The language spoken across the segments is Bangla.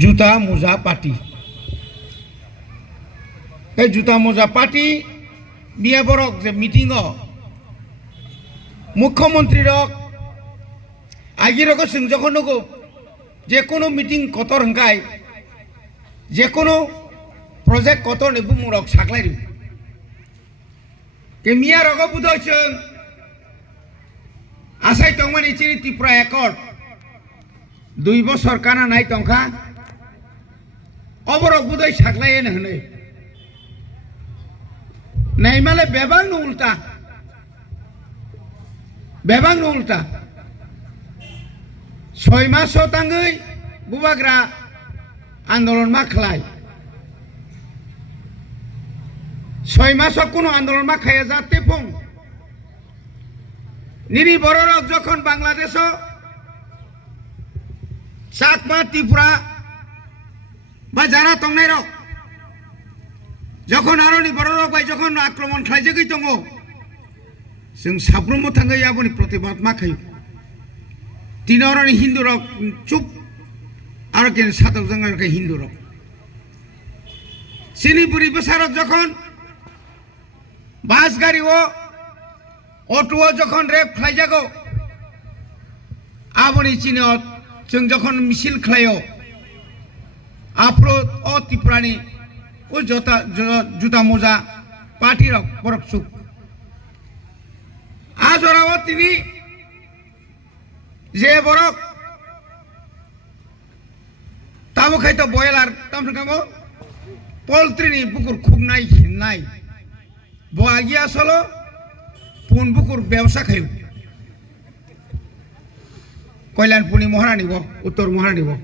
জুতা মোজা পার্টি এই জুতা মোজা পার্টি বিয়া বরক যে মিটিং মুখ্যমন্ত্রী রক আগিরক जों যখন নগো যে কোনো মিটিং কতর হংকাই যে কোনো প্রজেক্ট কতর নেবু মুরক সাকলাই কে মিয়া রগ বুধই जों আসাই তংমানি চিনি ত্রিপুরা একর 2 বছর কানা নাই তংখা অবরক বুধই সাকলাই এনে হনে নাই মালে বেবাং উল্টা বেবাং উল্টা 6 মাস তাঙ্গै বুবাগ্রা আন্দোলন मा খালাই 6 মাস কোনো আন্দোলন मा খায়া যাতে ফং নিরি বড়রক যখন বাংলাদেশ চাকমা ত্রিপুরা বা যারা তংনাই রক যখন আরনি বড়রক বাই যখন আক্রমণ খাইজেগৈ দङ जों साफ्रोमबो थाङै आबोनि प्रतिबाद मा खायो तीनों हिंदू रक चुप और के सातक जंगल के हिंदू रक सिनीपुरी बसारक जखन बास गाड़ी वो ऑटो जखन रेप खाइजागो आबोनी चीनो जों जखन मिছিল खालायो आफ्रो ओ त्रिपुरानि ओ जुता मोजा पार्टी रक बरक चुप आज ओराव तिनी जे बरक तामो खायतो बयलार तामनो कामो पोल्ट्री बुकुर खुगनाय हिननाय बआगिया सलो पुन बुकुर व्यवसा खायो कल्याणपुरनि महारानी बो उत्तर महारानी बो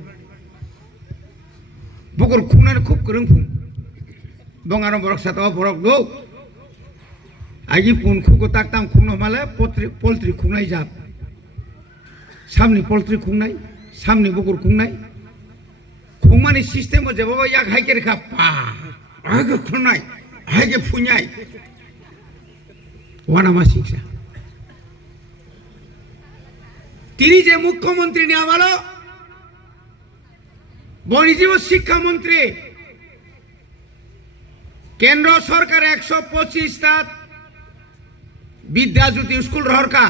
बुकुर खुगनाय खूब गोरों फुं बंगारो बरक सातो बरक दो आगि पुन खुगो ताकताम खुगनो माले पोल्ट्री खुगनाय जात सामने पोल्ट्री खुंनाय सामने बुकुर खुंनाय खुंमानि सिस्टेम जब याक हाइके रेखा पा आगे खुंनाय आगे फुኛय वानामा शिक्षा তিনি যে মুখ্যমন্ত্রী নি আমালো বনিজীব শিক্ষা মন্ত্রী কেন্দ্র সরকার 125 টা বিদ্যাজ্যোতি স্কুল রহরকা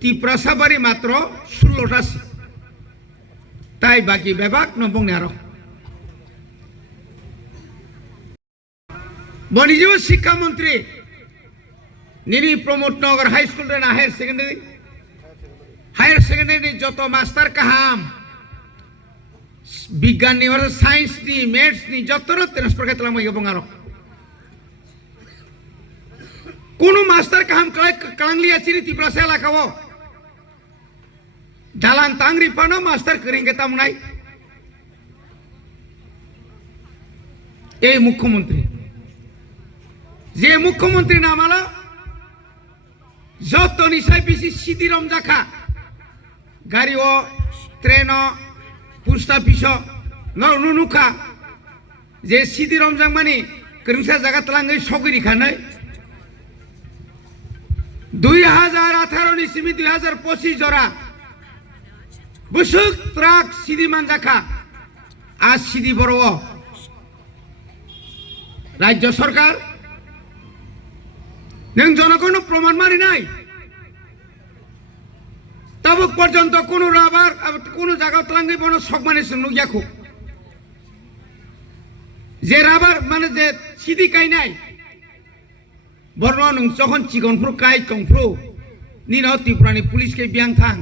ত্রিপুরা সাবারি মাত্র 16টা তাই বাকি বিভাগ নবংনে আরো বনিজীব শিক্ষামন্ত্রী নিরি প্রমোদ নগর হাই স্কুল রে না হায়ার সেকেন্ডারি যত মাস্টার কাহাম বিজ্ঞান নি আর সায়েন্স নি ম্যাথস নি যত ট্রান্সফার করলাম এবং আরো কোন মাস্টার কাহাম কালাংলিয়া চিনি ত্রিপুরা সে এলাকাও dalan tangri pano master kering kita munai মুখ্যমন্ত্রী যে মুখ্যমন্ত্রী নাম আলো যত নিশাই বেশি সিদি রমজাখা গাড়ি ও ট্রেন পোস্ট অফিস নুনুখা যে সিদি রমজাং মানে করিমসা জায়গা তলাঙ্গই সগরি খানাই 2018 নি সিমি 2025 জরা busuk trak sidi manjaka आज sidi boro রাজ্য সরকার নং জনগণ প্রমাণ মারি নাই তবক পর্যন্ত কোন রাবার কোন জায়গা তলাঙ্গি বন সকমানে শুনু ইয়াকু যে রাবার মানে যে সিদি কাই নাই বর্ণ নং যখন চিগনফ্রু কাই কংফ্রু নিন ত্রিপুরানি পুলিশ কে বিয়াং থাং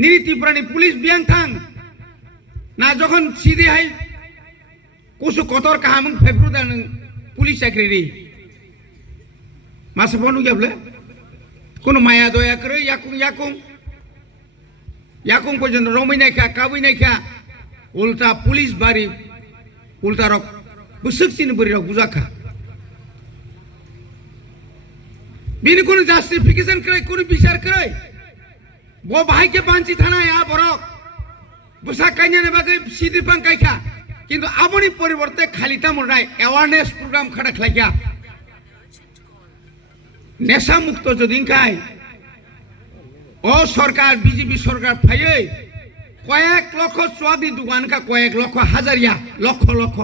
নিরি ত্রিপুরানি পুলিশ বিয়াং থাং না যখন সিদি হাই কুসু কতর কাহাম ফেব্রু দান পুলিশ চাকরি মাসে বনু গেবলে কোন মায়া দয়া করে ইয়াকুং ইয়াকুং ইয়াকুং পর্যন্ত রমি নাইখা কাবুই নাইখা উল্টা পুলিশ বাড়ি উল্টা রক বুসুক চিনি বরি রক বুঝাখা বিনি কোন জাস্টিফিকেশন করে কোন বিচার করে वो भाई के पांची थाना यहाँ बरक बुसा काइना ने बागे सीधी पंकाई खा किंतु आबोनी परिवर्ते खाली ता मुराय अवेयरनेस प्रोग्राम खड़ा खलाया नेशा मुक्त जदिन खाय ओ सरकार बीजेपी सरकार फाये কয়েক লক্ষ সোয়াদি দোকান কা কয়েক লক্ষ হাজারিয়া লক্ষ লক্ষ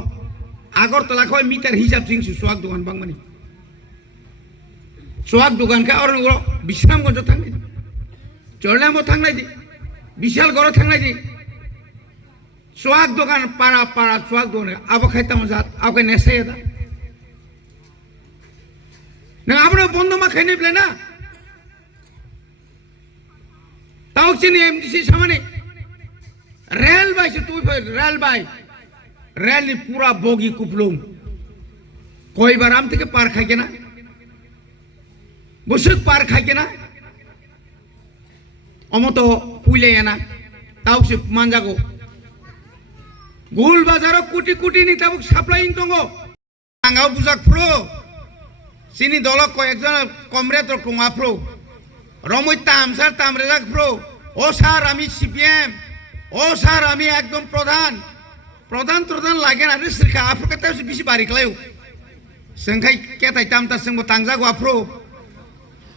আগরতলা কয় মিটার হিসাব চিংসু সোয়াগ দোকান বাংমানি সোয়াগ দোকান কা আর বিশ্রামগঞ্জ থাকনাই চরলামও থাকনাই দি বিশালগড় থাকনাই দি সোয়াগ দোকান পাড়া পাড়া সোয়াগ দোকান আবো খাইতাম জাত আবকে নেশাই দা না আমরা বন্ধ মা খাই নিবলে না তাও চিনি এমডিসি সামনে রেল বাইছে তুই রেল বাই রেল নি পুরা বগি কুপলুম কয়বার আম থেকে পার খাইকে না বসুক পার খাইকে না অমত পুইলে না তাও সে মানজাগো গোল বাজারও কোটি কোটি নি তাবুক সাপ্লাই দङ আঙাও বুজাক ফ্রো সিনি দলক কয়েকজন কমরেড টঙা ফ্রো রমই তামসার তামরেজাক ফ্রো ও স্যার আমি সিপিএম ও স্যার আমি একদম প্রধান প্রধান প্রধান লাগে না রে সিরকা আফ্রিকা তাই বেশি বাড়ি খালায়ও जोंखाय केताय तामता जोंबो तांजागो आफ्रो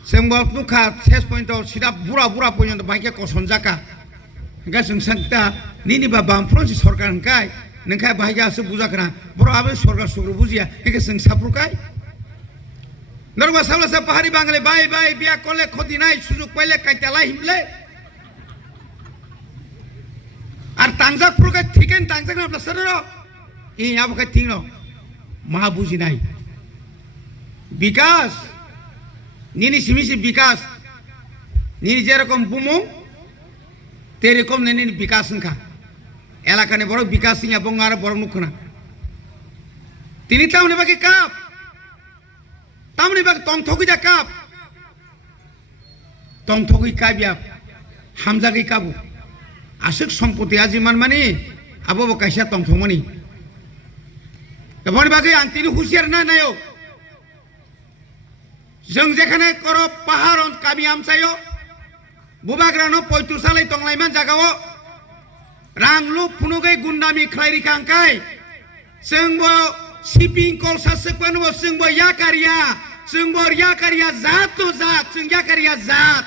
जोंबो दुखा सेस पॉइंटआव सिदा बुरा बुरा पॉइंट बाइके कसम जाका गा जों सांता निनिबा बामफ्रोंसि सरकार हंखाय नोंखाय बाहायगासो बुजाकरा बर'आबो सरकार सुग्रु बुजिया हेके जों साफ्रुखाय नरवा सावलासा पाहाड़ी बांगले बाय बाय बिया कले खति नाय सुजुग पाइले काइतालाय हिमले আর তাংজাক ফুরকে ঠিকেন তাংজাক না প্লাস র ই আবকে ঠিক ন মা বুঝি নাই বিকাশ নিনি সিমিসি বিকাশ নিনি যেরকম বুমু তেরকম নিনি বিকাশ নখা এলাকানে বড় বিকাশ সিং এবং আর বড় নুখনা তিনি তামনে বাকি কাপ তামনে বাকি তং থকি দা কাপ তং থকি কাবিয়া হামজাগি কাবু आसुक सम्पत्ति आजिमान मानी आबो कैसा तंथमनी एबन बागै आं तिनि हुसियार ना नायो जों जेखाने कर पाहाड़ कामी आमसायो बुबाग्रानो पयतुसालै तंलायमान जागाओ रांलु फुनुगै गुन्दामी खलायरि खांखाय जोंबो शिपिं कल सासकनबो जोंबो याकारिया जात तो जात जों याकारिया जात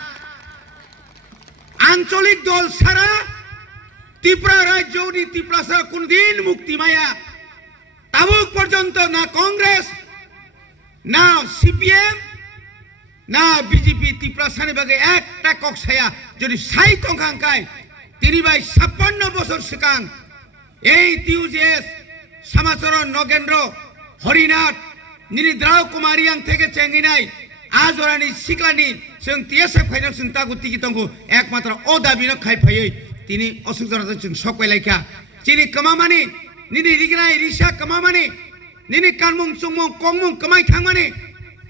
आंचलिक दल सारा त्रिपुरा राज्य त्रिपुरा सारा कोनदिन मुक्ति माया ताबुक पर्यन्त ना कांग्रेस ना सीपीएम ना बीजेपी त्रिपुरा सानि बागै एकटा कक्साया যদি সাই তংখাंखाय তিনি ভাই 56 বছর সিকাং এই টিউজেস সমাচরণ নগেন্দ্র হরিনাথ নিরিদ্রাও কুমারিয়াং থেকে চেঙ্গিনাই आजरानी सिक्लानी जों टीएसएफ फाइनाल जों तागुति गितंगो एकमात्र ओ दाबिनो खायफायै तिनि असुक जरा जों सकयलायखा तिनि कमामानि निनि रिगनाय रिसा कमामानि निनि कानमुं सुंमुं कंमुं कमाय थांमानि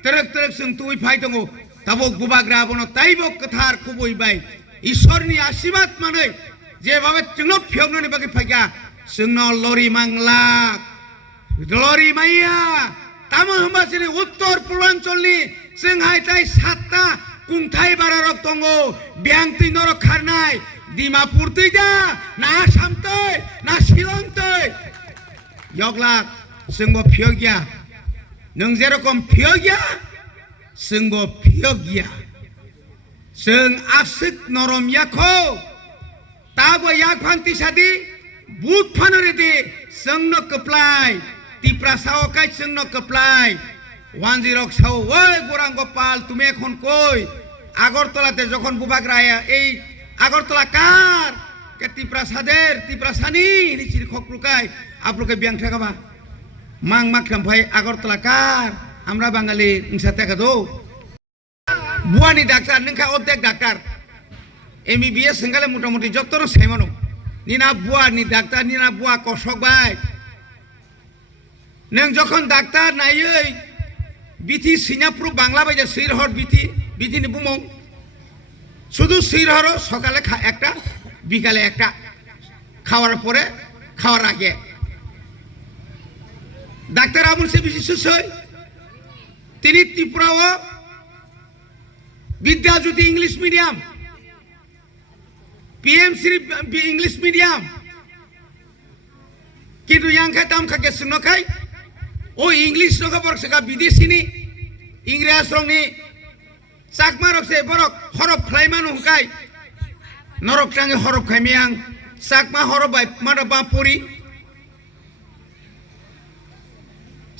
तरक तरक जों तुइ फाय दंगो ताबो बुबाग्रा बनो ताइबो कथार कुबैबाय ईश्वरनि आशीर्वाद मानै जेबाबे जोंनो फियगननि बागै फायगा जोंनो लरि मांला लरि माइया तामो हम्बा जोंनि उत्तर पूर्वांचलनि जोंहाय ताय 7टा कुंथाय बारारक दङ ब्यांति नरक खारनाय डिमापुर तैजा ना आसाम तै ना शिलं तै यगला जोंबो फियगिया नों जेरकम फियगिया जोंबो फियगिया जों आसिक नरम याखौ ताबो याक फान्ति सादि बुट फानरे दे जोंनो कप्लाय त्रिपुरा सावकाय जोंनो कप्लाय 10 সাও ওই গোরাং গোপাল তুমি এখন কই আগরতলাতে যখন বুবাগ্রায়া এই আগরতলা কার কে ত্রিপুরা সানি নিচির খকরুকাই আপলোকে বিয়াং ঠাকাবা মাং মাখলাম ভাই আগরতলা কার আমরা বাঙালি ইনসাতে কাদো বুয়ানি ডাক্তার নখা অর্ধেক ডাক্তার এমবিবিএস সঙ্গালে মোটামুটি যতর সাইমানো নিনা বুয়ানি ডাক্তার নিনা বুয়া কষক ভাই নং যখন ডাক্তার নাইयै বিথি সিঙ্গাপুর বাংলা বাইজে সিরহর বিথিনি বুমং শুধু সিরহর সকালে একটা বিকালে একটা খাওয়ার পরে খাওয়ার আগে ডাক্তার আমুল সে বেশি সুসই তিনি ত্রিপুরাও Vidyajyoti English medium PMC English medium কিন্তু ইয়াংখা তামখাকে সুনখাই ओ इंग्लिश नोका बरक सका विदेशीनी इंग्रेज रंगनी चाकमा रक से बरक हरफ फ्लाइमान हुकाय नरक टांगे हरफ खायमियां চাকমা হরবাই মারাবা পড়ি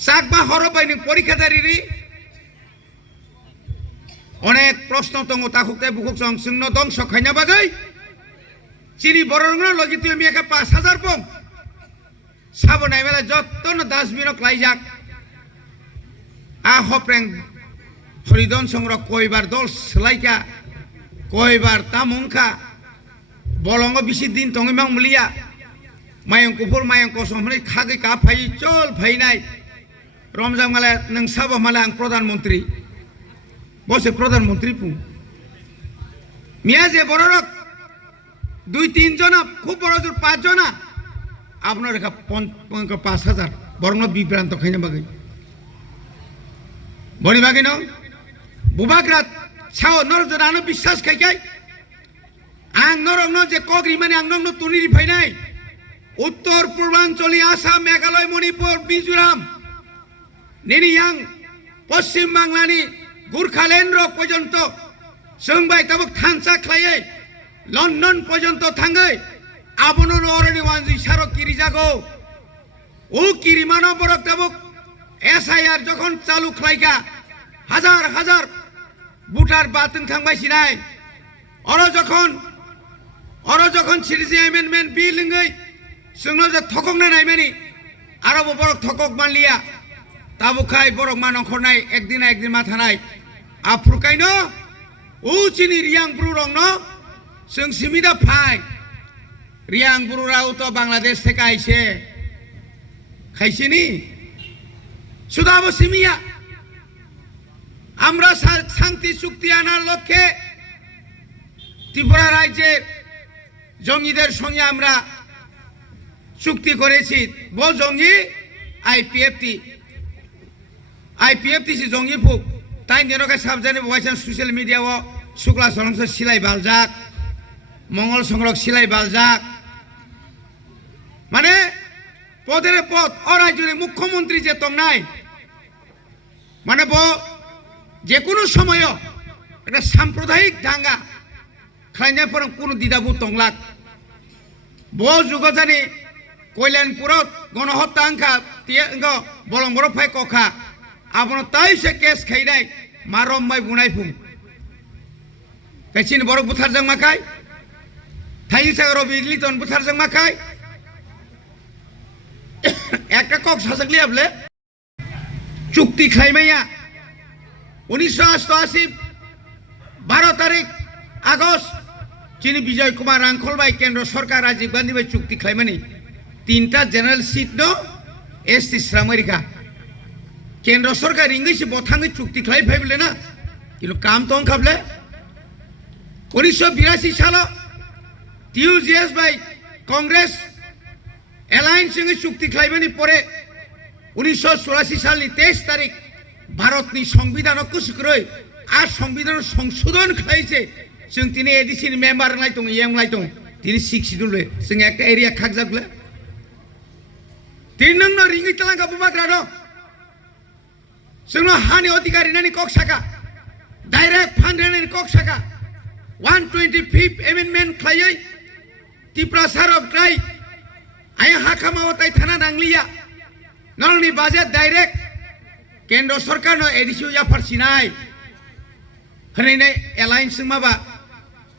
চাকমা হরবাই নों পরীক্ষাদারি অনেক প্রশ্ন দङ তাকুকতে বুকুক সং সিংন ধ্বংস খাইনা বাগै চিনি বড়রংনা লগি তুই মেকা 5000 পম সাবনাই মেলা যতন ডাস্টবিন ক্লাইজাক আ হপ্রেং হরিদন সংগ্রহ কয়বার দল সলাইকা কয়বার তামুংখা বলঙ্গ বেশি দিন তঙিমাং মুলিয়া মায়ং কুফুর মায়ং কসম মানে খাগै কা ফাই চল ফাইনাই রমজান মালা नों সাবো মালা আং প্রধানমন্ত্রী বসে প্রধানমন্ত্রী পুং মিয়া যে বড়রক 2-3 জনা খুব বড় জোর 5 জনা আপনার রেখা 5000 বরং বিভ্রান্ত খাইনা বাগै বনি বাগै ন বুবাগ্রাত ছাও নরজনানো বিশ্বাস খাইকাই आं नरंनो जे कग्री माने आं नंनो तुनिरि फाइनाय उत्तर पूर्वांचली आसाम मेघालय मणिपुर मिजोराम निनियां पश्चिम बांग्लानि गुरखालेन्द्र पर्यन्त जोंबाय ताबुक थानसा ख्लायै लंडन पर्यन्त थाङै आबनो नरनि वानजि सारो किरि जागौ ও কিরিমানো বরক তাবুক এসআইআর যখন চালু খ্লাইকা হাজার হাজার ভোটার বাতিল থাংবাই সিনাই অর যখন সিটিজেন অ্যামেন্ডমেন্ট বিল লঙ্গৈ जोंनो जे थकक नाय माने आरो बरक थकक मानलिया ताबुखाय बरक मानखरनाय एकदिन माथानाय आफुरकायनो उचिनि रियां ब्रुरंनो जों सिमिदा फाय रियां ब्रुराव तो बांग्लादेश থেকে আইছে খাইছিনি সুদাবো সিমিয়া আমরা শান্তি চুক্তি আনার লক্ষ্যে ত্রিপুরা রাজ্যের জঙ্গিদের সঙ্গে আমরা চুক্তি করেছি বল জঙ্গি আইপিএফটি সি জঙ্গি ফুক তাই নেরকে সাবজানে বয়সান সোশ্যাল মিডিয়াও শুক্লা সরংস সিলাই বালজাক মঙ্গল সংরক সিলাই বালজাক মানে পদের পদ অরাজ্যের মুখ্যমন্ত্রী যে তংনাই মানে যে কোনো সময় একটা সাম্প্রদায়িক দাঙ্গা খাইনার পর কোনো দিদাবু তংলাক যুগজানি কল্যাণপুরত গণহত্যা আংখা বলং বড় ফাই কখা আপনার তাইসে কেস খাইনাই মারম মাই বুনাই ফুং কাইছিন বড় বুথারजों মাখাই থাইসা রবি লিটন বুথারजों মাখাই একটা কক সাজগলি আবলে চুক্তি খাইমাইয়া 1988 12 তারিখ আগস্ট চিনি বিজয় কুমার রাংখলবাই কেন্দ্র সরকার রাজীব গান্ধী বাই চুক্তি খাইমানি 3টা জেনারেল সিট নো এসটি শ্রামারিকা কেন্দ্র সরকার ইংলিশ বথাঙ্গে চুক্তি খাই ফাইবলে না কিন্তু কাম তো খাবলে 1982 সাল টিউজিএস বাই কংগ্রেস এলায়েন্স সঙ্গে চুক্তি খাইমানি পরে 1984 সালনি 23 তারিখ ভারতনি সংবিধান কুসুকরই আর সংবিধান সংশোধন খাইছে जों तिनी एडिसिन मेम्बार लाई दं यंग लाई दं तिनी सिक्सिदुले जों एक एरिया खागजाबले तिन नंग रिंगि तलांगा बुबाग्रा दं जोंनो हानि अधिकारी नानि कक साका डाइरेक्ट फान्ड रेनानि कक साका 125th एमेन्डमेन्ट खायै त्रिपुरा सारब ट्राइ आय हाखामाव ताइ थाना नांलिया नलनि बाजेट डाइरेक्ट केन्द्र सरकारनो एडिसिन याफारसिनाय हनैनाय एलायन्स माबा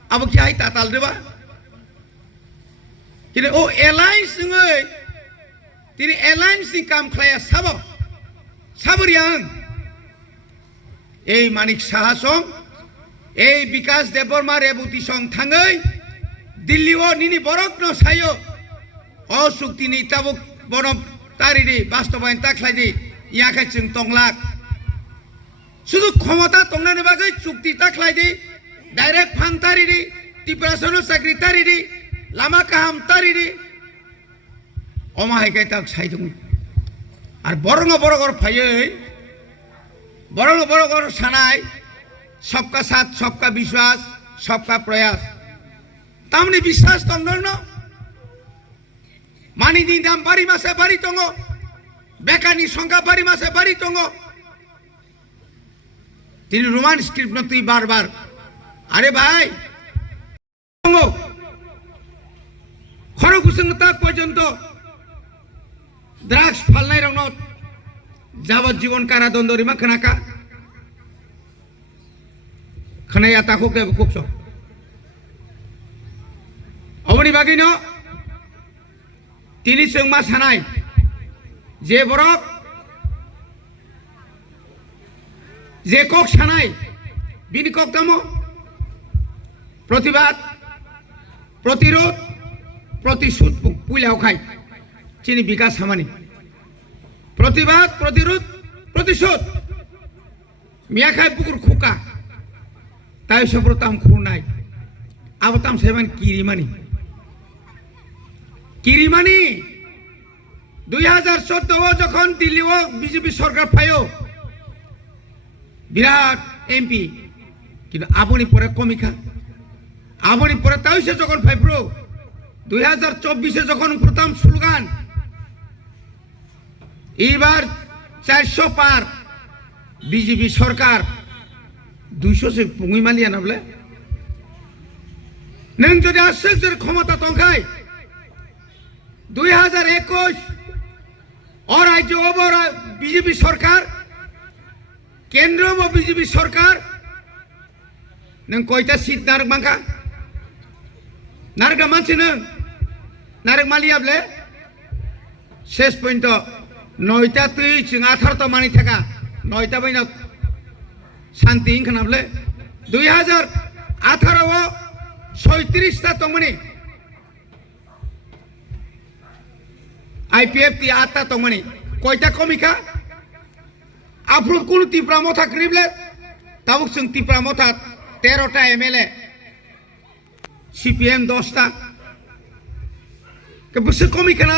अब क्या है ताताल देवा किने ओ एलायन्स नङै तिनी एलायन्स नि काम खाया साबरियां এই মানিক সাহাসং এই বিকাশ দেববর্মা রেবতী সং থাङै দিল্লিও নিনি বরক ন সাयो অসুক্তিনি তাবুক বনম তারিনি বাস্তবায়ন তাख्लायनि ইয়াखै जों तंलाक শুধু ক্ষমতা তংনানি বাগै চুক্তি তাख्लायनि डायरेक्ट फान तारिनि टिप्रासनो साख्रि तारिनि लामा काहाम तारिनि अमाहायखाय ताक साइदों आर बरगर फायै बरगर सानाय सबका साथ सबका विश्वास सबका प्रयास तामनि विश्वास दंनो मानिनि दाम बारि मासे बारि दङ बेकारनि संख्या बारि मासे बारि दङ तिनि रोमान स्क्रिप्ट न तुई बार अरे भाई হুসেন তাক পর্যন্ত ড্রাগস ফালনাই রং যাবজ্জীবন কারাদণ্ড রিমা খানাকা খানাইয়া তাকুক দেব কুকস অবনি বাগিন তিনি जोंमा सानाय जे बरक जे कक सानाय बिनि कक दामो प्रतिबाद प्रतिरोध प्रतिशोध पुलाव खाय चिनि विकास हामानि प्रतिबाद प्रतिरोध प्रतिशोध मियाखाय पुकुर खुका ताय सब्रताम खुरनाय आबताम सेबान किरिमानी 2014 যখন দিল্লিও বিজেপি সরকার ফাইও বিরাট এমপি কিন্তু আপনি পরে কমিখা আপনি পরে তাইছে যখন ফাইপ্রো 2024 যখন প্রথম স্লোগান এইবার 400 পার বিজেপি সরকার 200 সে পুঙ্গি মালিয়া না বলে নং যদি আশ্চর্যের ক্ষমতা তংখায় 2021 और राज्य और बीजेपी सरकार केंद्र में बीजेपी सरकार नों कयटा सीट नारक मांखा नारक मानसि नों नारक मालियाब्ले शेष पॉइंट 9टा तुई जों 18 मानि थाका 9टा बैना शांति इंखानाब्ले 2018 आव 36टा तंगमनि IPF ती आता तो मनी कोयटा कमिका आपलो कोन तिप्रा मोथा क्रिबले ताबुक जों तिप्रा मोथा 13टा MLA CPM 10टा के बुस कमिका ना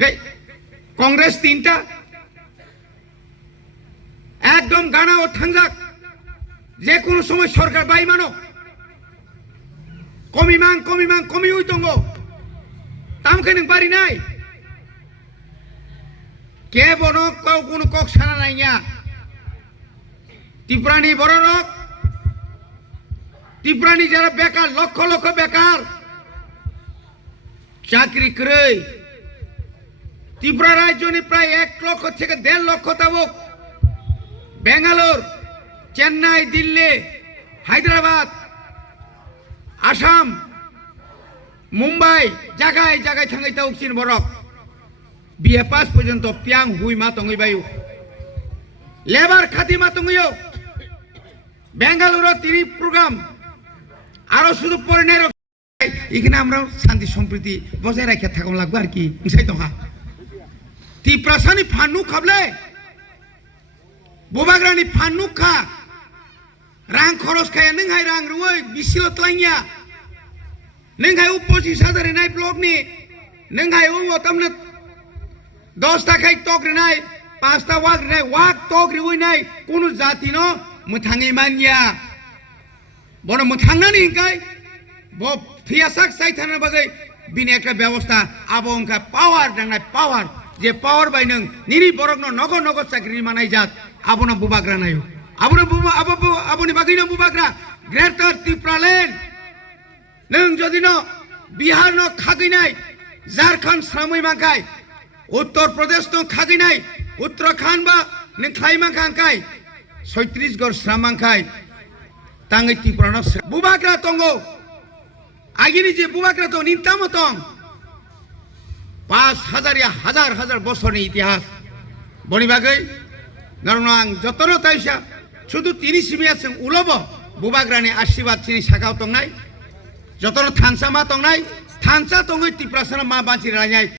गई कांग्रेस 3टा एकदम गाना ও থাংজাক যে কোন সময় সরকার বাইমানো কমি হইতঙ্গো तामखे नों बारि नाय के बनो कौ कुनु कक साना नाइया त्रिपुरानि बर रक त्रिपुरानि जारा बेकार लक्ष लक्ष बेकार चाकरी करे त्रिपुरा राज्यनि प्राय 1 लक्ष থেকে 1.5 লক্ষ তাবুক बेंगालोर चेन्नई दिल्ली हैदराबाद आसाम मुंबई जागाय जागाय थांगाय ताउसिन बरक बिए पास पर्यंत प्यांग हुई मा तंगै बायु लेबर खाती मा तंगैयो बेंगालुरु तिनि प्रग्राम आरो शुधु पढ़नेर इखाने आमरा शांति सम्प्रीति बजाय राखिया थाकाम लागबो आर कि मिसाय दहा तिप्रासानि फानु खाबले बोबाग्रानि फानु खा रां खरस खाया नों हाय रां रुवै बिसिल तलाइया नोंहाय 25,000 रिनाय ब्लक नि नोंहाय तमने 10 टाकाय टक रिनाय 5 टा वाक रिनाय वाक टक रिवैनाय कुनु जाति न मोथाङै मानिया बन मोथांनानि हिंकाय ब फियासाक साइथाना बागै बिनि एकटा व्यवस्था आबंका पावर दांनाय पावर जे पावर बाय नों निरि बरकनो नगो नगो चाकरि मानाय जात आबना बुबाग्रा नायो आबनि बागै न बुबाग्रा ग्रेटर त्रिपुरालेण्ड नों जदि न बिहार न खागैनाय झारखंड सामै मांखाय उत्तर प्रदेश न खागैनाय उत्तराखंड बा नों खाय मांखांखाय छत्तीसगढ़ सामांखाय तांगै त्रिपुरा न बुबाग्रा तंगो आगिनि जे बुबाग्रा तो निंता मतंग 5,000 या हजार बছरनि इतिहास बनि बागै नरनां जतनो ताइसा शुधु तिनि सिमियासों उलब बुबाग्रानि आशीर्वाद चिनि साखाव तंनाय जतनो थानसा मा तंनाय थानसा तंगै त्रिपुरासाना मा बांचि रायनाय